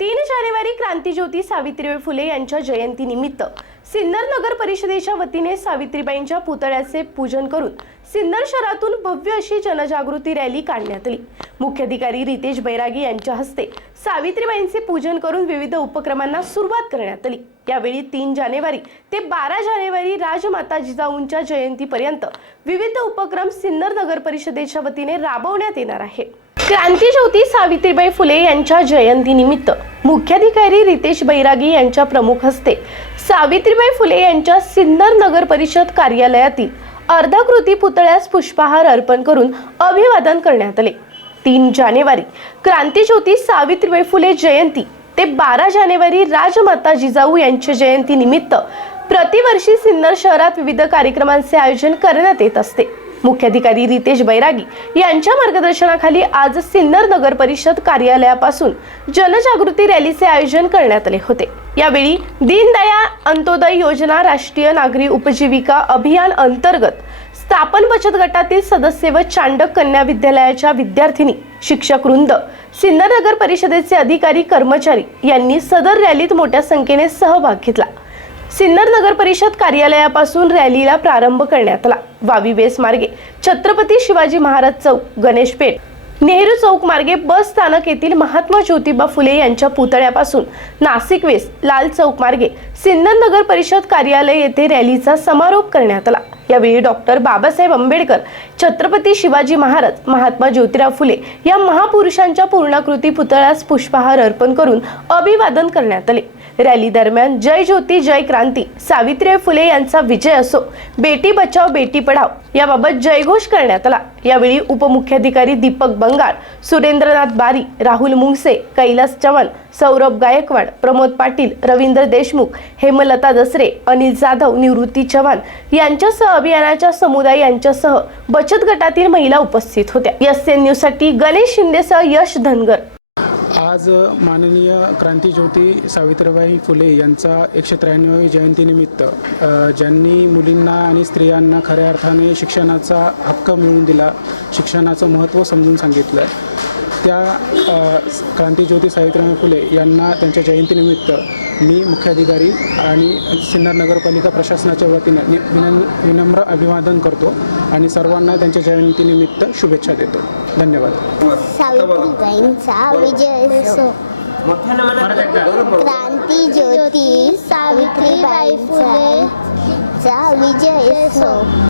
तीन जानेवारी क्रांतीज्योती सावित्रीबाई फुले यांच्या जयंतीनिमित्त सिन्नर नगर परिषदेच्या वतीने सावित्रीबाईंच्या पुतळ्याचे पूजन करून सिन्नर शहरातून भव्य अशी जनजागृती रॅली काढण्यात आली. मुख्याधिकारी रितेश बैरागी यांच्या हस्ते सावित्रीबाईंचे पूजन करून विविध उपक्रमांना सुरुवात करण्यात आली. यावेळी तीन जानेवारी ते बारा जानेवारी राजमाता जिजाऊंच्या जयंतीपर्यंत विविध उपक्रम सिन्नर नगर परिषदेच्या वतीने राबवण्यात येणार आहे क्रांतीज्योती सावित्रीबाई फुले यांच्या जयंतीनिमित्त मुख्याधिकारी रितेश बैरागी यांच्या प्रमुख हस्ते सावित्रीबाई फुले यांच्या सिन्नर नगर परिषद कार्यालयातील अर्धाकृती पुतळ्यास पुष्पहार अर्पण करून अभिवादन करण्यात आले. तीन जानेवारी क्रांतीज्योती सावित्रीबाई फुले जयंती ते बारा जानेवारी राजमाता जिजाऊ यांच्या जयंतीनिमित्त प्रतिवर्षी सिन्नर शहरात विविध कार्यक्रमांचे आयोजन करण्यात येत असते. मुख्याधिकारी रितेश बैरागी यांच्या मार्गदर्शनाखाली आज सिन्नर नगर परिषद कार्यालयापासून जनजागृती रॅलीचे आयोजन करण्यात आले होते. यावेळी दीनदयाळ अंत्योदय योजना राष्ट्रीय नागरी उपजीविका अभियान अंतर्गत स्थापन बचत गटातील सदस्य व चांडक कन्या विद्यालयाच्या विद्यार्थिनी शिक्षक वृंद सिन्नर नगर परिषदेचे अधिकारी कर्मचारी यांनी सदर रॅलीत मोठ्या संख्येने सहभाग घेतला. सिन्नर नगर परिषद कार्यालयापासून रॅलीला प्रारंभ करण्यात आला. वावी वेस मार्गे छत्रपती शिवाजी महाराज चौक गणेश पेठ नेहरू चौक मार्गे बस स्थानक येथील महात्मा ज्योतिबा फुले यांच्या पुतळ्यापासून नाशिक वेस लाल चौक मार्गे सिन्नर नगर परिषद कार्यालय येथे रॅलीचा समारोप करण्यात आला. यावेळी डॉक्टर बाबासाहेब आंबेडकर छत्रपती शिवाजी महाराज महात्मा ज्योतिराव फुले या महापुरुषांच्या पूर्णाकृती पुतळ्यास पुष्पहार अर्पण करून अभिवादन करण्यात आले. रॅली दरम्यान जय ज्योती जय क्रांती. सावित्रीबाई फुले यांचा विजय असो. बेटी बचाव बेटी पढाव याबाबत जयघोष करण्यात आला. यावेळी उपमुख्याधिकारी दीपक बंगाळ सुरेंद्रनाथ बारी राहुल मुंगसे कैलास चव्हाण सौरभ गायकवाड प्रमोद पाटील रवींद्र देशमुख हेमलता दसरे अनिल जाधव निवृत्ती चव्हाण यांच्यासह अभियानाच्या समुदाय यांच्यासह बचत गटातील महिला उपस्थित होत्या. एस एन न्यूजसाठी गणेश शिंदेसह यश धनगर. आज माननीय क्रांतीज्योती सावित्रीबाई फुले यांचा एकशे त्र्याण्णवी जयंतीनिमित्त ज्यांनी मुलींना आणि स्त्रियांना खऱ्या अर्थाने शिक्षणाचा हक्क मिळवून दिला शिक्षणाचं महत्त्व समजून सांगितलं त्या क्रांतीज्योती सावित्रीबाई फुले यांना त्यांच्या जयंतीनिमित्त मी मुख्याधिकारी आणि सिन्नर नगरपालिका प्रशासनाच्या वतीने विनम विनम्र अभिवादन करतो आणि सर्वांना त्यांच्या जयंतीनिमित्त शुभेच्छा देतो. धन्यवाद. विजय असो. क्रांती ज्योती सावित्रीबाई चा विजय असो.